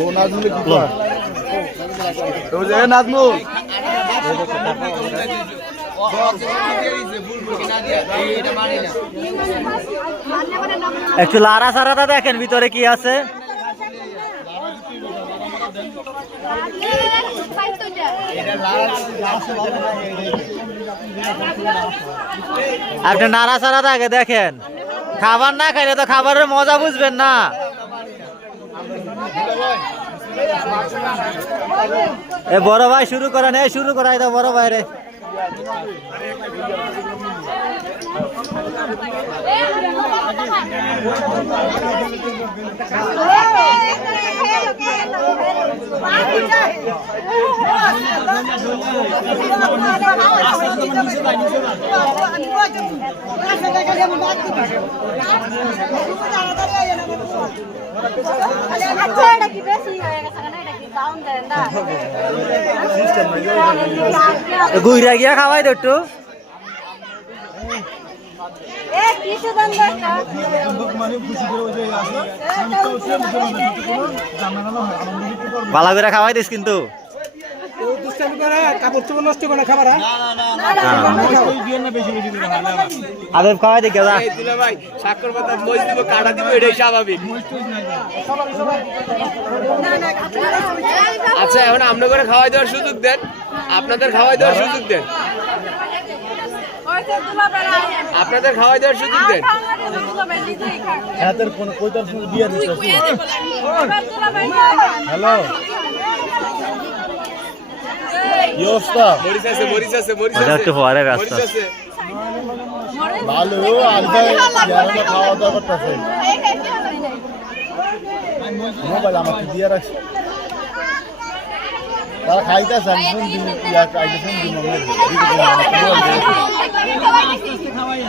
ও নাজমুল কি কর তো যে নাজমুল একটু লারা সারাটা দেখেন ভিতরে কি আছে। আপনি নাড়া সারা আগে দেখেন, খাবার না খাইলে তো খাবারের মজা বুঝবেন না। এ বড় ভাই শুরু করেন, এই শুরু করাই দাও বড় ভাই রে। ঘুরে গিয়া খাওয়াই তো একটু ভালো করে খাওয়াই দিস কিন্তু আদেব খাওয়াই দিকে আচ্ছা এখন আপনার করে খাওয়াই দেওয়ার সুযোগ দেন, আপনাদের খাওয়াই দেওয়ার সুযোগ দেন, আপনাদের খাওয়াই দেওয়ার সুযোগ দেন। হ্যালো কি অবস্থা? মরিচ আছে, মরিচ আছে, মরিচ আছে, একটু পরে ব্যস্ত মরিচ আছে। ভালো আলবাই খাওয়া দাওয়া করতেছে মোবাইল আমাকে দিয়ে রাখছে তারা খাইতেছে আমি ফোন দিন খাওয়াই